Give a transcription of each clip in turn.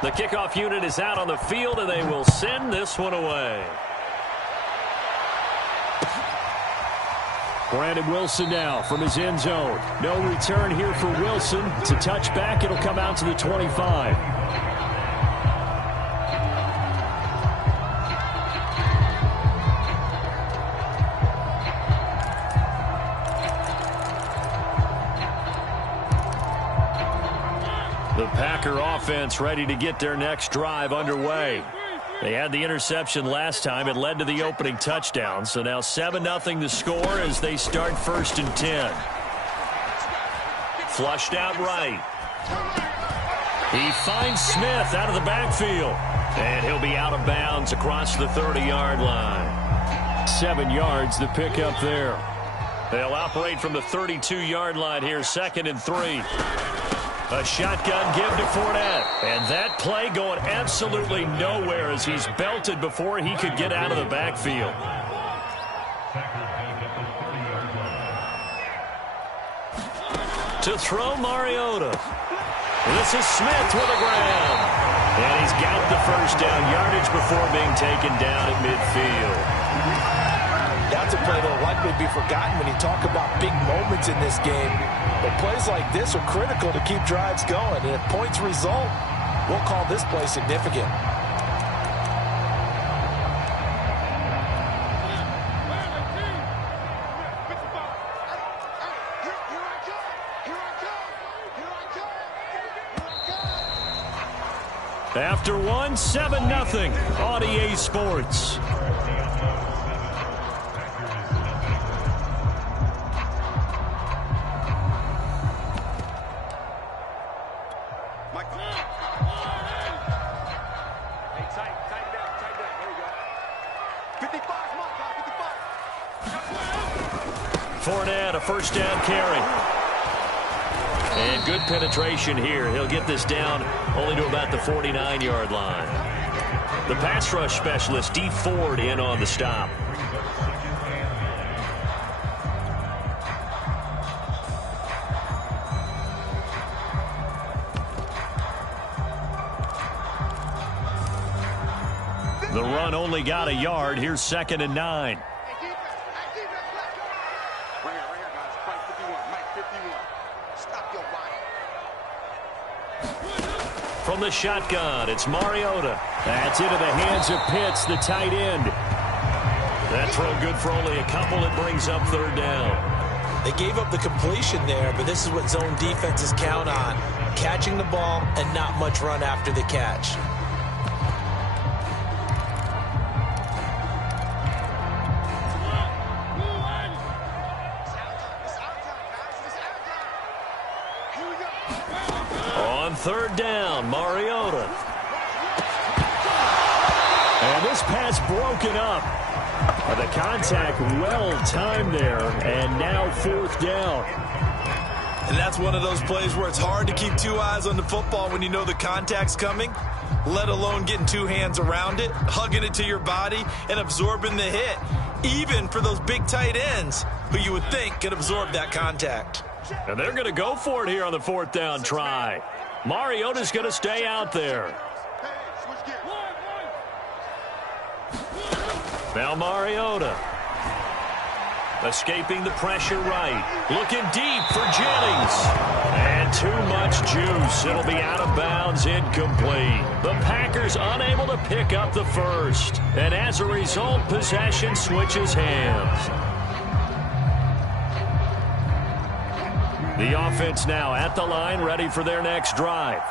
The kickoff unit is out on the field, and they will send this one away. Brandon Wilson now from his end zone. No return here for Wilson. It's a touchback. It'll come out to the 25. The Packer offense ready to get their next drive underway. They had the interception last time. It led to the opening touchdown. So now 7-0 the score as they start 1st and 10. Flushed out right. He finds Smith out of the backfield. And he'll be out of bounds across the 30-yard line. 7 yards the pickup there. They'll operate from the 32-yard line here, 2nd and 3. A shotgun give to Fournette. And that play going absolutely nowhere as he's belted before he could get out of the backfield. To throw Mariota. This is Smith with a grab. And he's got the first down yardage before being taken down at midfield. That's a play that will likely be forgotten when you talk about big moments in this game. But plays like this are critical to keep drives going. And if points result, we'll call this play significant. After one, 7-0 on EA Sports. Fournette, a first down carry. And good penetration here. He'll get this down only to about the 49-yard line. The pass rush specialist, Dee Ford, in on the stop. The run only got a yard. Here's 2nd and 9. From the shotgun, it's Mariota. That's into the hands of Pitts, the tight end. That throw good for only a couple. It brings up 3rd down. They gave up the completion there, but this is what zone defenses count on. Catching the ball and not much run after the catch. On 3rd down, Mariota. And this pass broken up. The contact well timed there, and now 4th down. And that's one of those plays where it's hard to keep 2 eyes on the football when you know the contact's coming, let alone getting 2 hands around it, hugging it to your body, and absorbing the hit, even for those big tight ends who you would think could absorb that contact. And they're going to go for it here on the 4th down try. Mariota's going to stay out there. Now Mariota. Escaping the pressure right. Looking deep for Jennings. And too much juice. It'll be out of bounds, incomplete. The Packers unable to pick up the first. And as a result, possession switches hands. The offense now at the line, ready for their next drive.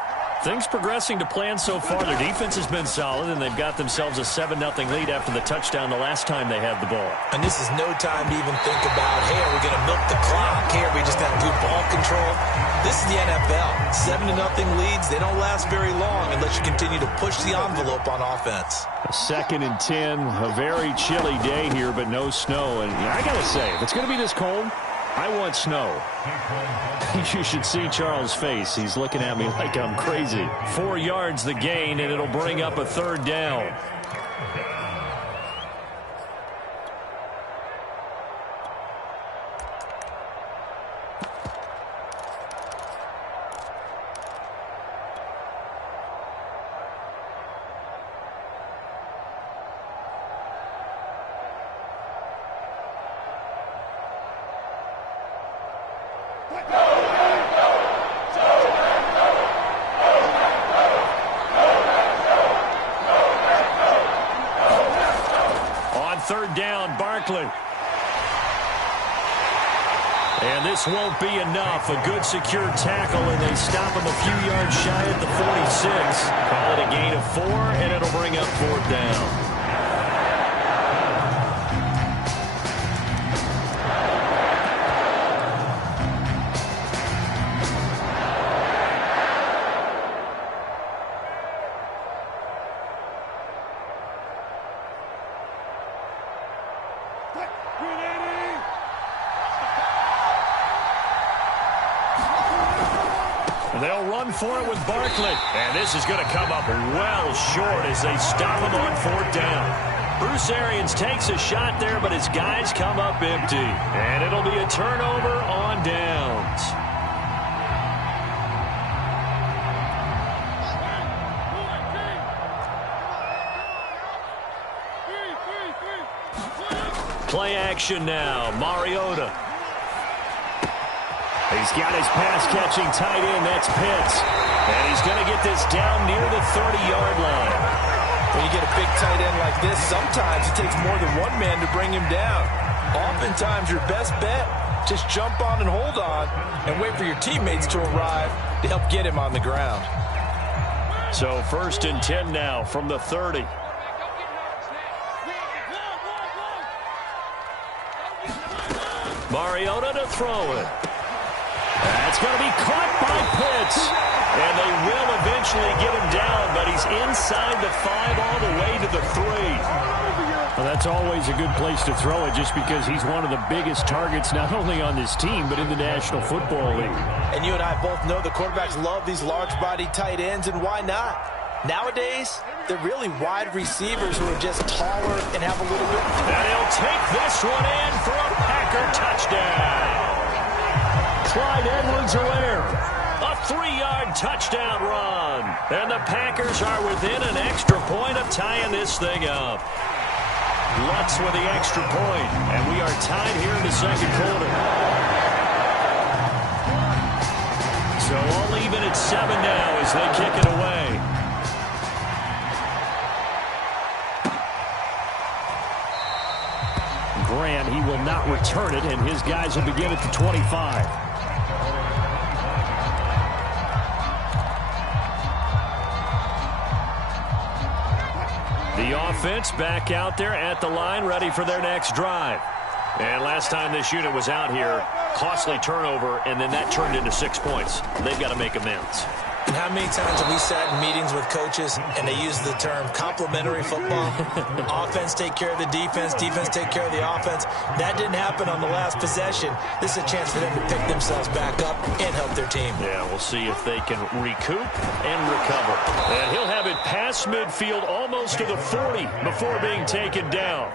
Things progressing to plan so far. Their defense has been solid, and they've got themselves a 7-0 lead after the touchdown the last time they had the ball. And this is no time to even think about, hey, are we going to milk the clock? Hey, are we just going to do ball control? This is the NFL. 7-0 leads, they don't last very long unless you continue to push the envelope on offense. A 2nd and 10, a very chilly day here, but no snow. And I got to say, if it's going to be this cold, I want snow. You should see Charles' face. He's looking at me like I'm crazy. 4 yards the gain, and it'll bring up a 3rd down. down, Barkley. And this won't be enough. A good secure tackle, and they stop him a few yards shy at the 46. Call it a gain of 4, and it'll bring up 4th down. They'll run for it with Barkley. And this is going to come up well short as they stop him on 4th down. Bruce Arians takes a shot there, but his guys come up empty. And it'll be a turnover on downs. Play action now. Mariota. He's got his pass-catching tight end. That's Pitts. And he's going to get this down near the 30-yard line. When you get a big tight end like this, sometimes it takes more than one man to bring him down. Oftentimes, your best bet, just jump on and hold on and wait for your teammates to arrive to help get him on the ground. So 1st and 10 now from the 30. Mariota to throw it. That's going to be caught by Pitts. And they will eventually get him down, but he's inside the 5 all the way to the 3. Well, that's always a good place to throw it just because he's one of the biggest targets not only on this team but in the National Football League. And you and I both know the quarterbacks love these large-bodied tight ends, and why not? Nowadays, they're really wide receivers who are just taller and have a little bit. And he'll take this one in for a Packer touchdown. Clyde Edwards-Helaire, a 3-yard touchdown run. And the Packers are within an extra point of tying this thing up. Lutz with the extra point, and we are tied here in the 2nd quarter. So all even at 7 now as they kick it away. Grant, he will not return it, and his guys will begin at the 25. The offense back out there at the line, ready for their next drive. And last time this unit was out here, costly turnover, and then that turned into 6 points. They've got to make amends. And how many times have we sat in meetings with coaches and they use the term complementary football? Offense take care of the defense, defense take care of the offense. That didn't happen on the last possession. This is a chance for them to pick themselves back up and help their team. Yeah, we'll see if they can recoup and recover. And he'll have it past midfield almost to the 40 before being taken down.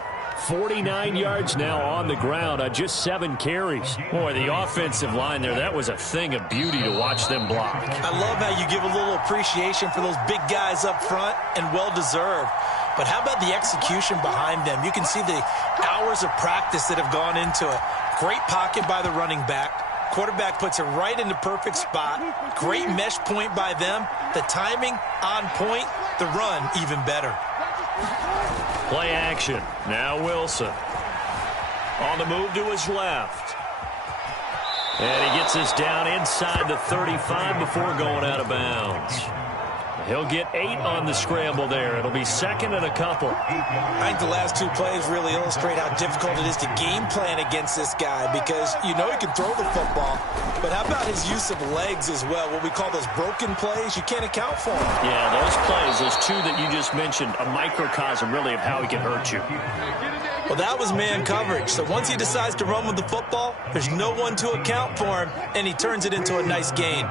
49 yards now on the ground on just 7 carries. Boy, the offensive line there, that was a thing of beauty to watch them block. I love how you give a little appreciation for those big guys up front, and well-deserved. But how about the execution behind them? You can see the hours of practice that have gone into it. Great pocket by the running back. Quarterback puts it right in the perfect spot. Great mesh point by them. The timing on point. The run even better. Play action. Now Wilson. On the move to his left. And he gets this down inside the 35 before going out of bounds. He'll get 8 on the scramble there. It'll be 2nd and a couple. I think the last 2 plays really illustrate how difficult it is to game plan against this guy because you know he can throw the football, but how about his use of legs as well? What we call those broken plays, you can't account for them. Yeah, those plays, those 2 that you just mentioned, a microcosm really of how he can hurt you. Well, that was man coverage. So once he decides to run with the football, there's no one to account for him, and he turns it into a nice gain.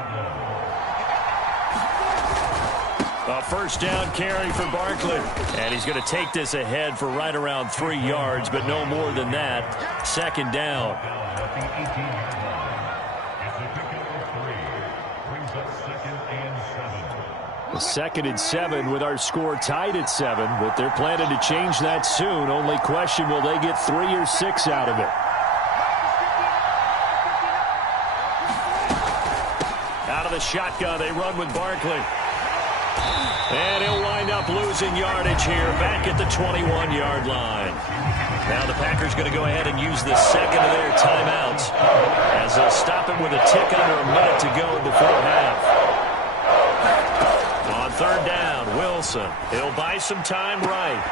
A 1st down carry for Barkley. And he's going to take this ahead for right around 3 yards, but no more than that. 2nd down. The 2nd and 7 with our score tied at 7, but they're planning to change that soon. Only question, will they get 3 or 6 out of it? Out of the shotgun, they run with Barkley. And he'll wind up up losing yardage here, back at the 21-yard line. Now the Packers going to go ahead and use the second of their timeouts as they'll stop it with a tick under a minute to go before half. On third down, Wilson. He'll buy some time right.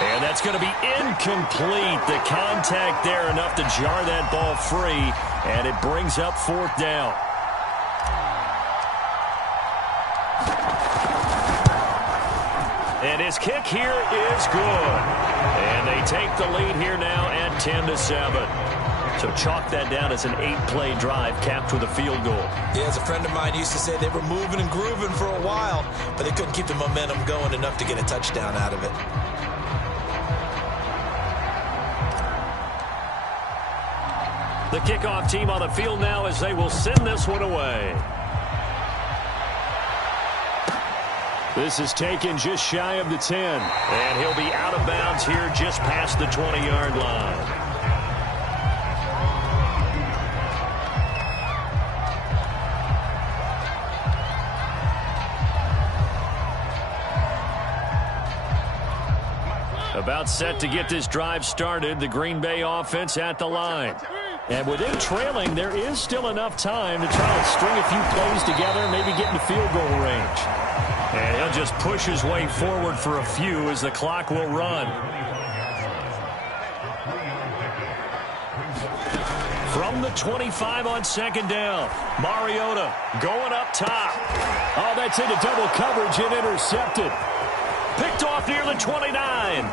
And that's going to be incomplete. The contact there enough to jar that ball free, and it brings up fourth down. And his kick here is good. And they take the lead here now at 10-7. So chalk that down as an 8-play drive capped with a field goal. Yeah, as a friend of mine used to say, they were moving and grooving for a while, but they couldn't keep the momentum going enough to get a touchdown out of it. The kickoff team on the field now as they will send this one away. This is taken just shy of the 10. And he'll be out of bounds here just past the 20-yard line. About set to get this drive started, the Green Bay offense at the line. And with him trailing, there is still enough time to try to string a few plays together, maybe get into field goal range. And he'll just push his way forward for a few as the clock will run. From the 25 on second down, Mariota going up top. Oh, that's into double coverage and intercepted. Picked off near the 29.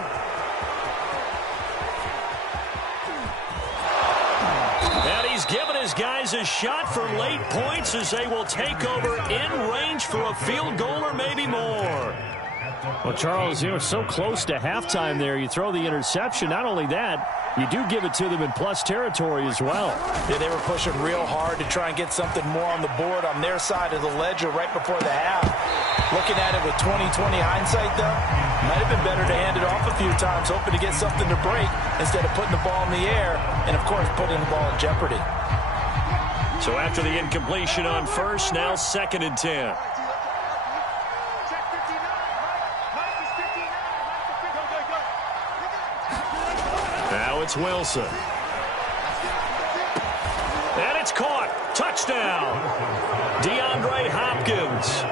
And he's given his guys a shot for late points as they will take over in range for a field goal or maybe more. Well, Charles, you're so close to halftime there. You throw the interception. Not only that, you do give it to them in plus territory as well. Yeah, they were pushing real hard to try and get something more on the board on their side of the ledger right before the half. Looking at it with 20/20 hindsight, though, might have been better to hand it off a few times, hoping to get something to break instead of putting the ball in the air and, of course, putting the ball in jeopardy. So after the incompletion on first, now second and 10. Now it's Wilson. And it's caught. Touchdown. DeAndre Hopkins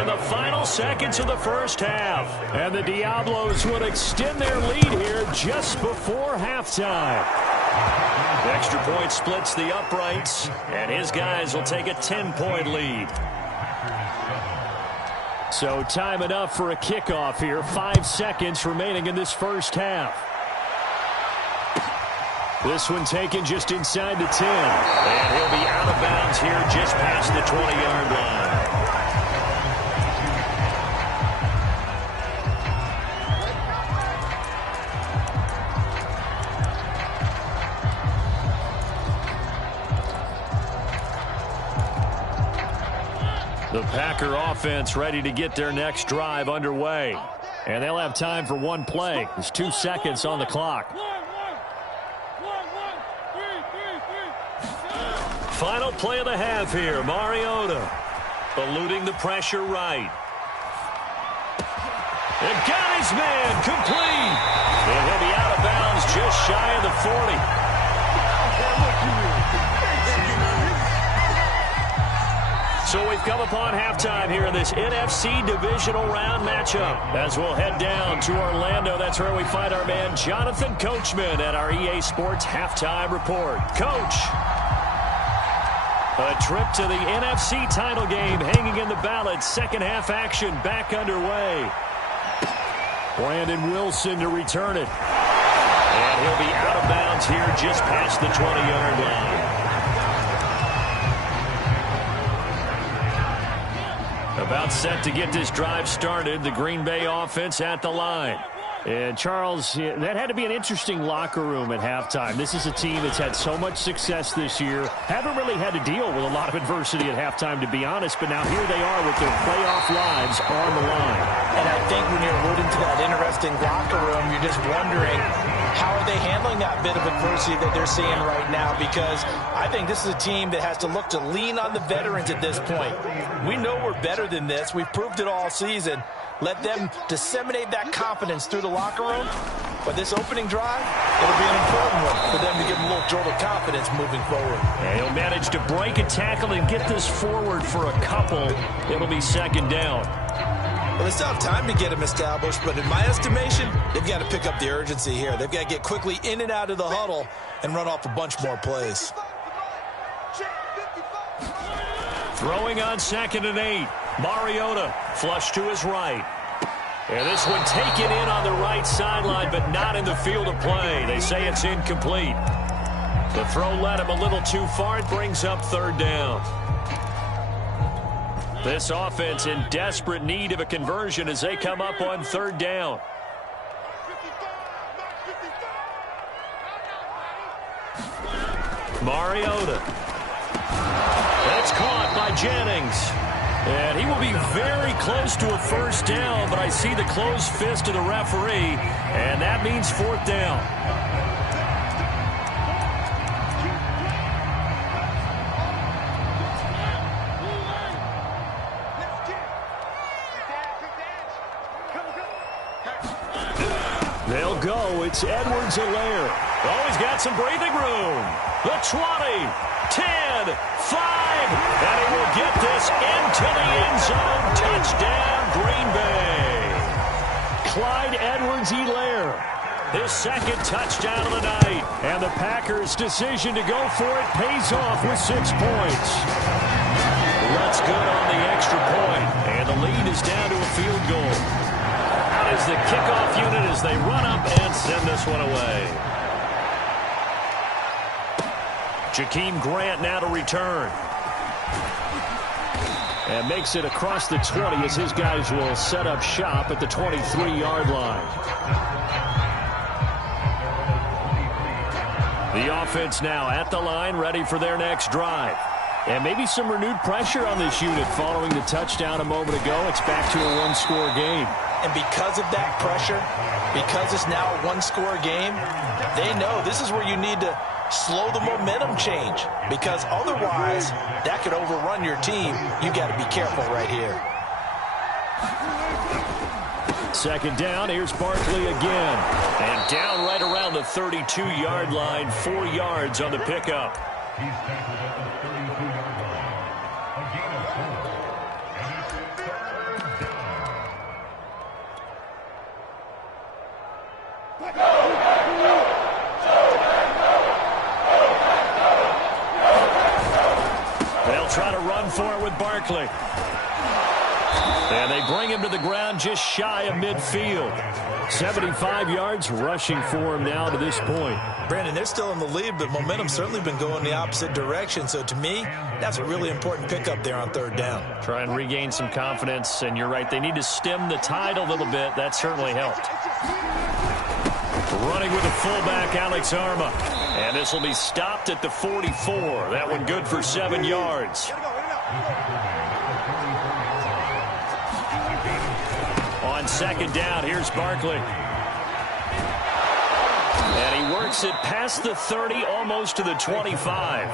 in the final seconds of the first half. And the Diablos would extend their lead here just before halftime. The extra point splits the uprights, and his guys will take a 10-point lead. So time enough for a kickoff here. 5 seconds remaining in this first half. This one taken just inside the 10. And he'll be out of bounds here just past the 20-yard line. The Packer offense ready to get their next drive underway. And they'll have time for one play. There's 2 seconds on the clock. Final play of the half here. Mariota eluding the pressure right. And got his man complete. And he'll be out of bounds just shy of the 40. So we've come upon halftime here in this NFC divisional round matchup. As we'll head down to Orlando, that's where we find our man Jonathan Coachman at our EA Sports Halftime Report. Coach, a trip to the NFC title game hanging in the balance. Second half action back underway. Brandon Wilson to return it. And he'll be out of bounds here just past the 20-yard line. About set to get this drive started. The Green Bay offense at the line. And, Charles, that had to be an interesting locker room at halftime. This is a team that's had so much success this year. Haven't really had to deal with a lot of adversity at halftime, to be honest. But now here they are with their playoff lives on the line. And I think when you're alluding to that interesting locker room, you're just wondering, how are they handling that bit of adversity that they're seeing right now? Because I think this is a team that has to look to lean on the veterans at this point. We know we're better than this. We've proved it all season. Let them disseminate that confidence through the locker room. But this opening drive, it'll be an important one for them to give them a little jolt of confidence moving forward. And he'll manage to break a tackle and get this forward for a couple. It'll be second down. Well, they still have time to get him established, but in my estimation, they've got to pick up the urgency here. They've got to get quickly in and out of the huddle and run off a bunch more plays. Throwing on 2nd and 8. Mariota flush to his right. And this one taken in on the right sideline, but not in the field of play. They say it's incomplete. The throw led him a little too far. It brings up 3rd down. This offense in desperate need of a conversion as they come up on 3rd down. Mariota. That's caught by Jennings. And he will be very close to a 1st down, but I see the closed fist of the referee, and that means 4th down. They'll go. It's Edwards-Helaire. Oh, he's got some breathing room. The 20, 10, 5, and he will get this into the end zone. Touchdown, Green Bay. Clyde Edwards-Helaire, his 2nd touchdown of the night. And the Packers' decision to go for it pays off with 6 points. That's good on the extra point, and the lead is down to a field goal. Out is the kickoff unit as they run up and send this one away. Jakeem Grant now to return. And makes it across the 20 as his guys will set up shop at the 23-yard line. The offense now at the line, ready for their next drive. And maybe some renewed pressure on this unit following the touchdown a moment ago. It's back to a one-score game. And because of that pressure, because it's now a one-score game, they know this is where you need to slow the momentum change, because otherwise that could overrun your team. You got to be careful right here. 2nd down. Here's Barkley again. And down right around the 32-yard line, 4 yards on the pickup. Try to run for it with Barkley. And they bring him to the ground just shy of midfield. 75 yards rushing for him now to this point. Brandon, they're still in the lead, but momentum's certainly been going the opposite direction. So to me, that's a really important pickup there on 3rd down. Try and regain some confidence, and you're right, they need to stem the tide a little bit. That certainly helped. Running with the fullback, Alex Arma. And this will be stopped at the 44. That one good for 7 yards. On 2nd down, here's Barkley. And he works it past the 30, almost to the 25.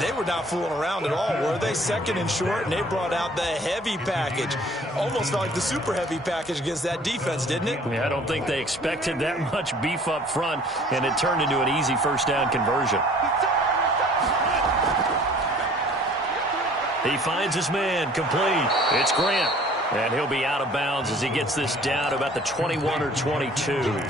They were not fooling around at all, were they? 2nd and short, and they brought out the heavy package. Almost felt like the super heavy package against that defense, didn't it? Yeah, I don't think they expected that much beef up front, and it turned into an easy 1st down conversion. He finds his man, complete. It's Grant, and he'll be out of bounds as he gets this down to about the 21 or 22.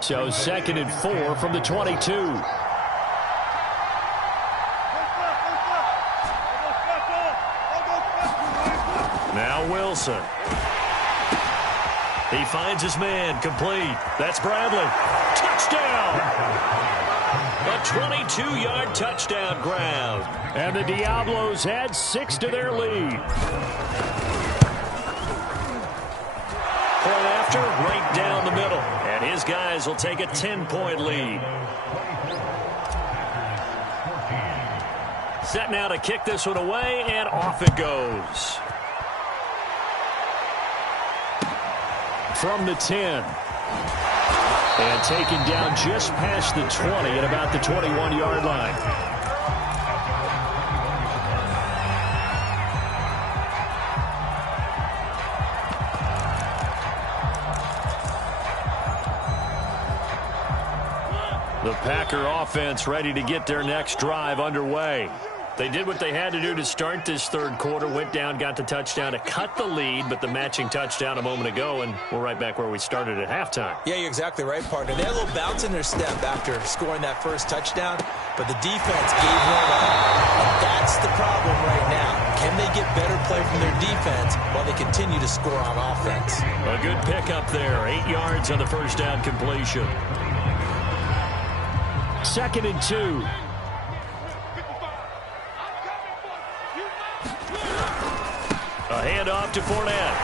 So 2nd and 4 from the 22. Now Wilson. He finds his man, complete. That's Bradley. Touchdown! A 22-yard touchdown grab. And the Diablos add 6 to their lead. Point after, right down the middle. And his guys will take a 10-point lead. Set now to kick this one away, and off it goes. From the 10. And taken down just past the 20 at about the 21-yard line. The Packer offense ready to get their next drive underway. They did what they had to do to start this third quarter, went down, got the touchdown to cut the lead, but the matching touchdown a moment ago, and we're right back where we started at halftime. Yeah, you're exactly right, partner. They had a little bounce in their step after scoring that first touchdown, but the defense gave one up, and that's the problem right now. Can they get better play from their defense while they continue to score on offense? A good pickup there, 8 yards on the first down completion. 2nd and 2. A handoff to Fournette.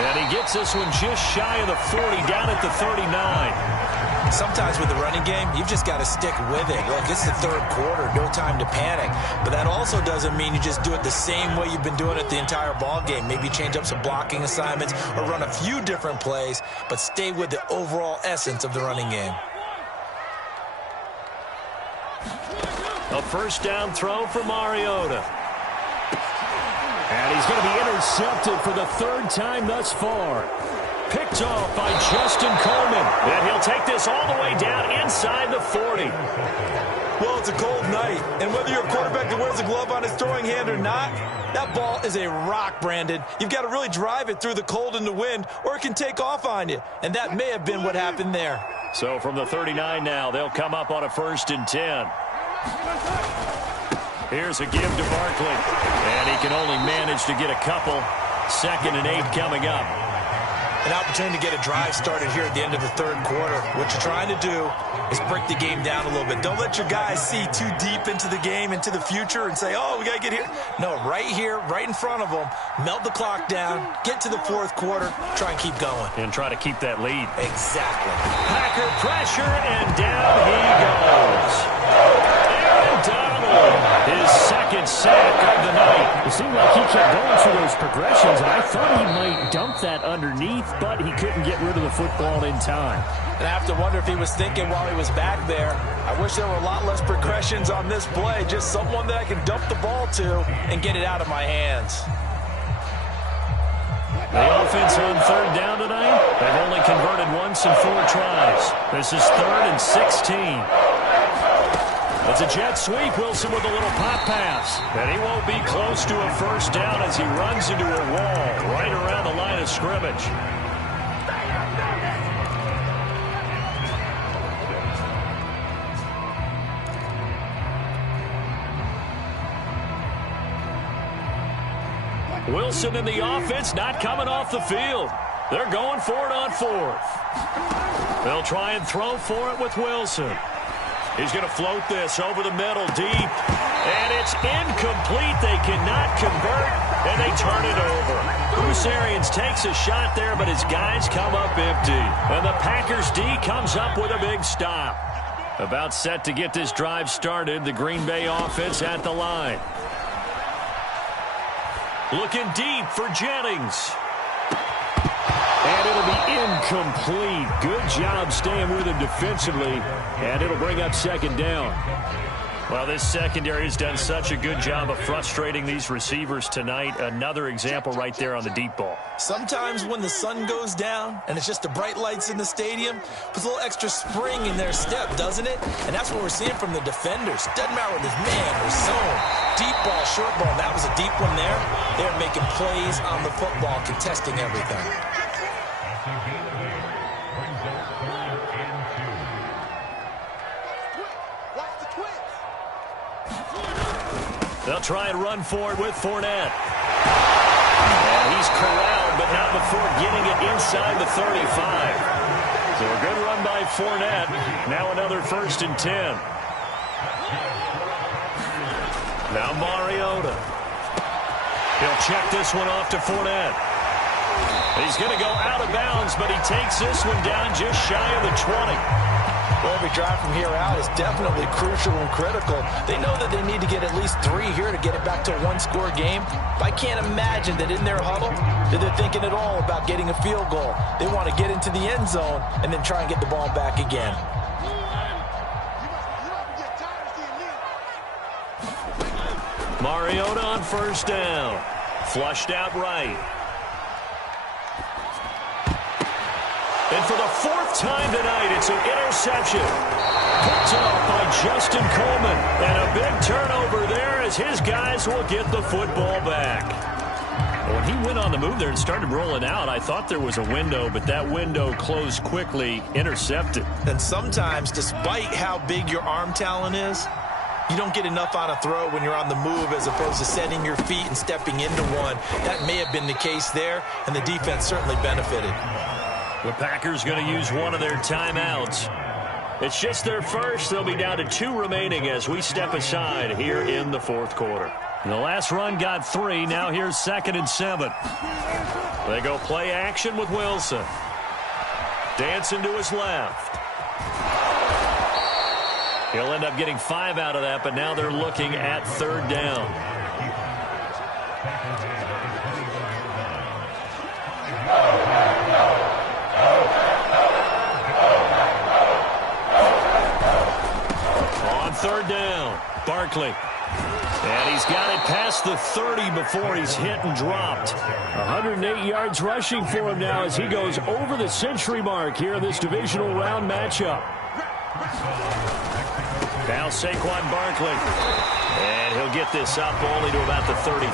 And he gets this one just shy of the 40, down at the 39. Sometimes with the running game, you've just got to stick with it. Look, it's the third quarter, no time to panic. But that also doesn't mean you just do it the same way you've been doing it the entire ball game. Maybe change up some blocking assignments or run a few different plays, but stay with the overall essence of the running game. A first down throw for Mariota. And he's going to be intercepted for the third time thus far. Picked off by Justin Coleman. And he'll take this all the way down inside the 40. Well, it's a cold night, and whether you're a quarterback that wears a glove on his throwing hand or not, that ball is a rock, Brandon. You've got to really drive it through the cold and the wind, or it can take off on you. And that may have been what happened there. So from the 39 now, they'll come up on a 1st and 10. Here's a give to Barkley. And he can only manage to get a couple. 2nd and 8 coming up. An opportunity to get a drive started here at the end of the third quarter. What you're trying to do is break the game down a little bit. Don't let your guys see too deep into the game, into the future, and say, oh, we got to get here. No, right here, right in front of them, melt the clock down, get to the fourth quarter, try and keep going. And try to keep that lead. Exactly. Packer pressure, and down he goes. Aaron Donald, his 2nd sack of the night. It seemed like he kept going through those progressions, and I thought he might dump that underneath, but he couldn't get rid of the football in time. And I have to wonder if he was thinking while he was back there, I wish there were a lot less progressions on this play, just someone that I can dump the ball to and get it out of my hands. The offense on third down tonight, they've only converted once in 4 tries. This is 3rd and 16. It's a jet sweep. Wilson with a little pop pass. And he won't be close to a first down as he runs into a wall right around the line of scrimmage. Wilson in the offense not coming off the field. They're going for it on 4th. They'll try and throw for it with Wilson. He's going to float this over the middle deep. And it's incomplete. They cannot convert, and they turn it over. Bruce Arians takes a shot there, but his guys come up empty. And the Packers D comes up with a big stop. About set to get this drive started, the Green Bay offense at the line. Looking deep for Jennings. And it'll be incomplete. Good job staying with him defensively. And it'll bring up 2nd down. Well, this secondary has done such a good job of frustrating these receivers tonight. Another example right there on the deep ball. Sometimes when the sun goes down and it's just the bright lights in the stadium, puts a little extra spring in their step, doesn't it? And that's what we're seeing from the defenders. Doesn't matter whether it's man or zone. Deep ball, short ball. That was a deep one there. They're making plays on the football, contesting everything. They'll try and run for it with Fournette. And he's corralled, but not before getting it inside the 35. So a good run by Fournette. Now another 1st and 10. Now Mariota. He'll check this one off to Fournette. He's going to go out of bounds, but he takes this one down just shy of the 20. Well, every drive from here out is definitely crucial and critical. They know that they need to get at least 3 here to get it back to a 1-score game. But I can't imagine that in their huddle that they're thinking at all about getting a field goal. They want to get into the end zone and then try and get the ball back again. Mariota on 1st down. Flushed out right. And for the fourth time tonight, it's an interception. Picked off by Justin Coleman. And a big turnover there as his guys will get the football back. When he went on the move there and started rolling out, I thought there was a window, but that window closed quickly, intercepted. And sometimes, despite how big your arm talent is, you don't get enough on a throw when you're on the move as opposed to setting your feet and stepping into one. That may have been the case there, and the defense certainly benefited. The Packers going to use one of their timeouts. It's just their first. They'll be down to 2 remaining as we step aside here in the fourth quarter. The last run got 3. Now here's 2nd and 7. They go play action with Wilson. Dancing to his left. He'll end up getting 5 out of that, but now they're looking at 3rd down. On 3rd down, Barkley. And he's got it past the 30 before he's hit and dropped. 108 yards rushing for him now as he goes over the century mark here in this divisional round matchup. Now Saquon Barkley. And he'll get this up only to about the 33.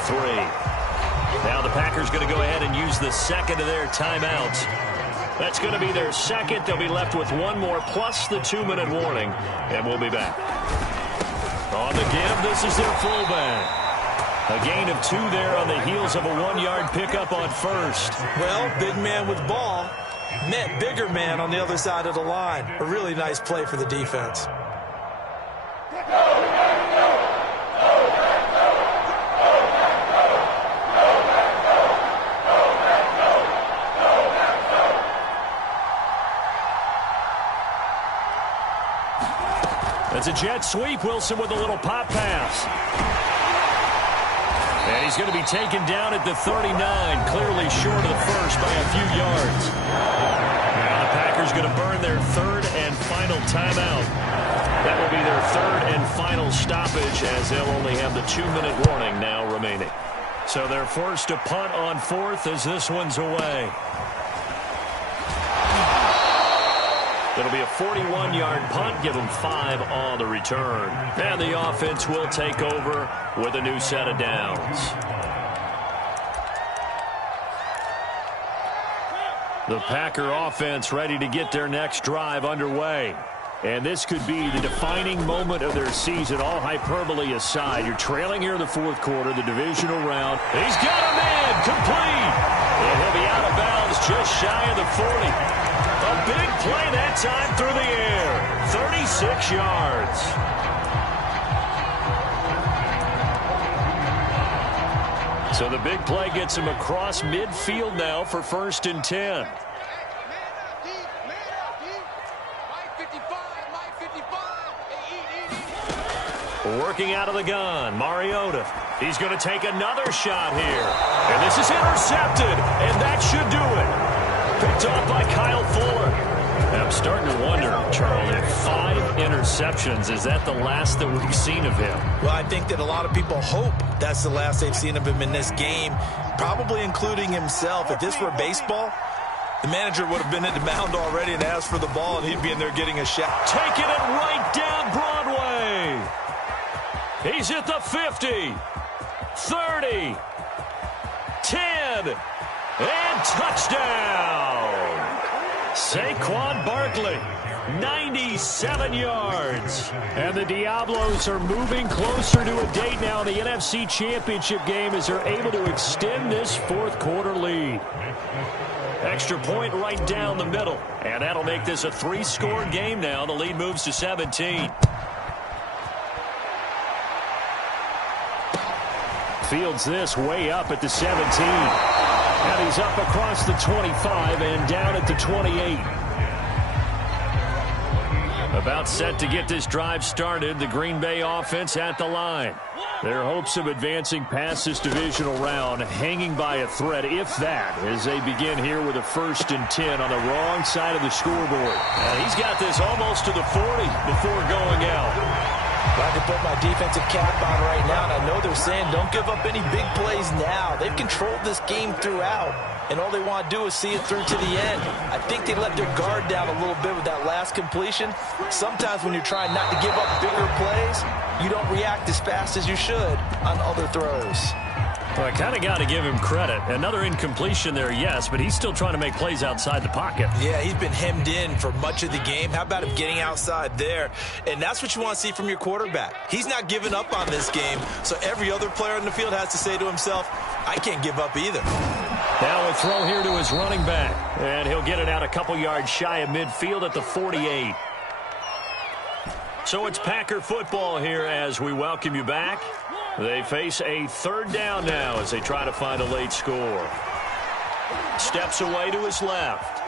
Now the Packers going to go ahead and use the second of their timeouts. That's going to be their second. They'll be left with one more plus the 2-minute warning. And we'll be back. On the give, this is their fullback. A gain of 2 there on the heels of a 1-yard pickup on first. Well, big man with ball met bigger man on the other side of the line. A really nice play for the defense. It's a jet sweep. Wilson with a little pop pass. And he's going to be taken down at the 39, clearly short of the first by a few yards. Now the Packers going to burn their 3rd and final timeout. That will be their 3rd and final stoppage as they'll only have the 2-minute warning now remaining. So they're forced to punt on 4th as this one's away. It'll be a 41-yard punt, give them 5 on the return. And the offense will take over with a new set of downs. The Packer offense ready to get their next drive underway. And this could be the defining moment of their season, all hyperbole aside. You're trailing here in the fourth quarter, the divisional round. He's got a man, complete. And he'll be out of bounds just shy of the 40. A big play that time through the air. 36 yards. So the big play gets him across midfield now for 1st and 10. Working out of the gun, Mariota. He's going to take another shot here. And this is intercepted, and that should do it. Picked off by Kyle Fuller. I'm starting to wonder, Charlie, 5 interceptions. Is that the last that we've seen of him? Well, I think that a lot of people hope that's the last they've seen of him in this game, probably including himself. If this were baseball, the manager would have been at the mound already and asked for the ball, and he'd be in there getting a shot. Taking it right down Broadway. He's at the 50, 30, 10, and touchdown. Saquon Barkley, 97 yards. And the Diablos are moving closer to a date now in the NFC Championship game as they're able to extend this fourth quarter lead. Extra point right down the middle. And that'll make this a 3-score game now. The lead moves to 17. Fields this way up at the 17. And he's up across the 25 and down at the 28. About set to get this drive started. The Green Bay offense at the line. Their hopes of advancing past this divisional round hanging by a thread, if that, as they begin here with a 1st and 10 on the wrong side of the scoreboard. And he's got this almost to the 40 before going out. I can put my defensive cap on right now, and I know they're saying don't give up any big plays now. They've controlled this game throughout, and all they want to do is see it through to the end. I think they let their guard down a little bit with that last completion. Sometimes when you're trying not to give up bigger plays, you don't react as fast as you should on other throws. Well, I kind of got to give him credit. Another incompletion there, yes, but he's still trying to make plays outside the pocket. Yeah, he's been hemmed in for much of the game. How about him getting outside there? And that's what you want to see from your quarterback. He's not giving up on this game, so every other player in the field has to say to himself, I can't give up either. Now a throw here to his running back, and he'll get it out a couple yards shy of midfield at the 48. So it's Packer football here as we welcome you back. They face a third down now as they try to find a late score. Steps away to his left.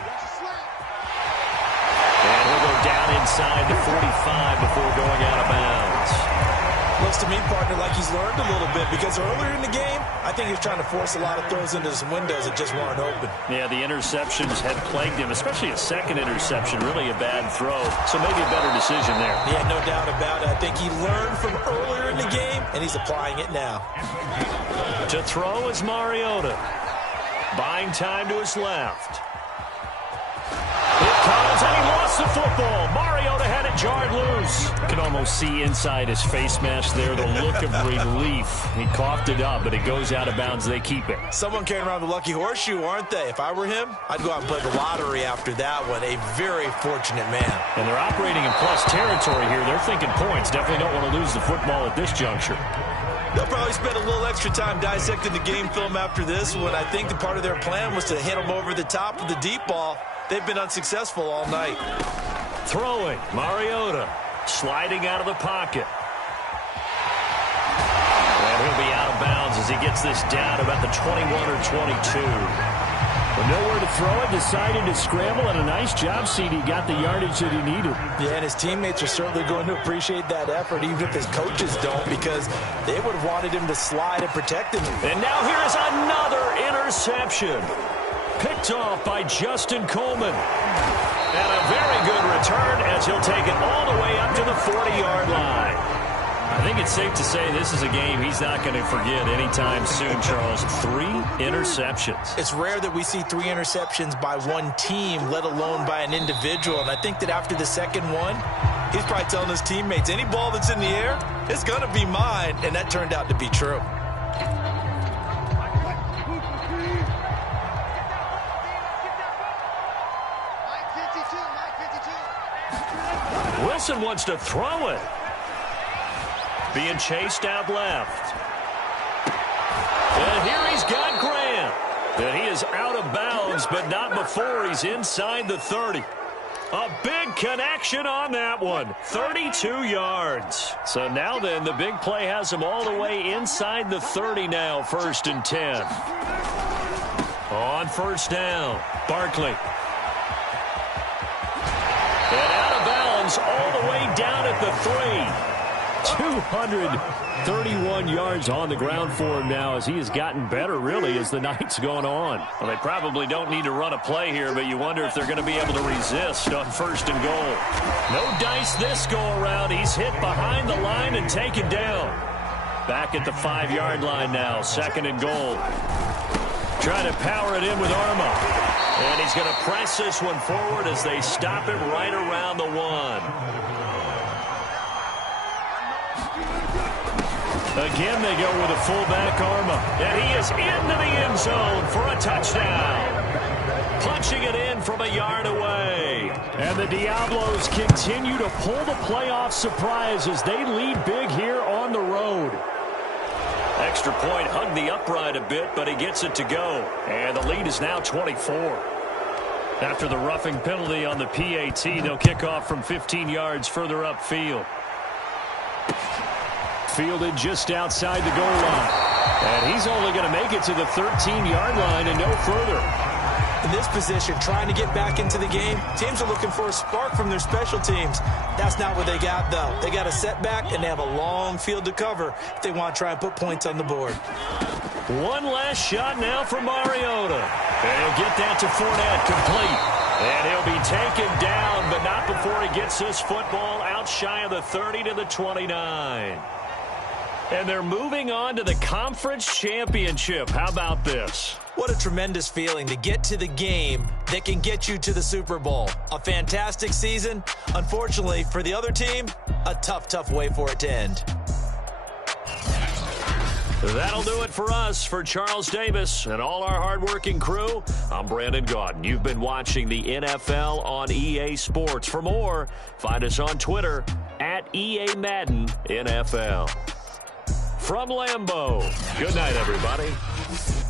And he'll go down inside the 45 before going out of bounds. Looks to me, partner, like he's learned a little bit because earlier in the game, I think he was trying to force a lot of throws into some windows that just weren't open. Yeah, the interceptions had plagued him, especially a second interception, really a bad throw. So maybe a better decision there. Yeah, no doubt about it. I think he learned from earlier in the game, and he's applying it now. To throw is Mariota. Buying time to his left. It comes, and he lost the football. Mariota had it jarred loose. You can almost see inside his face mask there the look of relief. He coughed it up, but it goes out of bounds. They keep it. Someone carrying around the lucky horseshoe, aren't they? If I were him, I'd go out and play the lottery after that one. A very fortunate man. And they're operating in plus territory here. They're thinking points. Definitely don't want to lose the football at this juncture. They'll probably spend a little extra time dissecting the game film after this one. I think the part of their plan was to hit them over the top of the deep ball. They've been unsuccessful all night. Throwing, Mariota, sliding out of the pocket. And he'll be out of bounds as he gets this down about the 21 or 22. But nowhere to throw it, decided to scramble, and a nice job, CD. Got the yardage that he needed. Yeah, and his teammates are certainly going to appreciate that effort, even if his coaches don't, because they would have wanted him to slide and protect him. And now here is another interception. Picked off by Justin Coleman. And a very good return as he'll take it all the way up to the 40-yard line. I think it's safe to say this is a game he's not going to forget anytime soon, Charles. 3 interceptions. It's rare that we see 3 interceptions by one team, let alone by an individual. And I think that after the second one, he's probably telling his teammates, any ball that's in the air, it's going to be mine. And that turned out to be true. Wilson wants to throw it. Being chased out left. And here he's got Grant. And he is out of bounds, but not before he's inside the 30. A big connection on that one. 32 yards. So now then, the big play has him all the way inside the 30 now, 1st and 10. On first down, Barkley. And out of bounds all the way down at the 3. 231 yards on the ground for him now as he has gotten better, really, as the night's gone on. Well, they probably don't need to run a play here, but you wonder if they're going to be able to resist on 1st and goal. No dice this go-around. He's hit behind the line and taken down. Back at the 5-yard line now, 2nd and goal. Trying to power it in with Arma. And he's going to press this one forward as they stop him right around the 1. Again, they go with a fullback, Arma. And he is into the end zone for a touchdown. Punching it in from a yard away. And the Diablos continue to pull the playoff surprise as they lead big here on the road. Extra point hugged the upright a bit, but he gets it to go. And the lead is now 24. After the roughing penalty on the PAT, they'll kick off from 15 yards further upfield. Fielded just outside the goal line. And he's only going to make it to the 13-yard line and no further. In this position, trying to get back into the game, teams are looking for a spark from their special teams. That's not what they got, though. They got a setback, and they have a long field to cover if they want to try and put points on the board. One last shot now for Mariota. And he'll get that to Fournette, complete. And he'll be taken down, but not before he gets this football out shy of the 30 to the 29. And they're moving on to the conference championship. How about this? What a tremendous feeling to get to the game that can get you to the Super Bowl. A fantastic season. Unfortunately, for the other team, a tough way for it to end. That'll do it for us. For Charles Davis and all our hardworking crew, I'm Brandon Gaudin. You've been watching the NFL on EA Sports. For more, find us on Twitter at EA Madden NFL. From Lambeau, good night, everybody.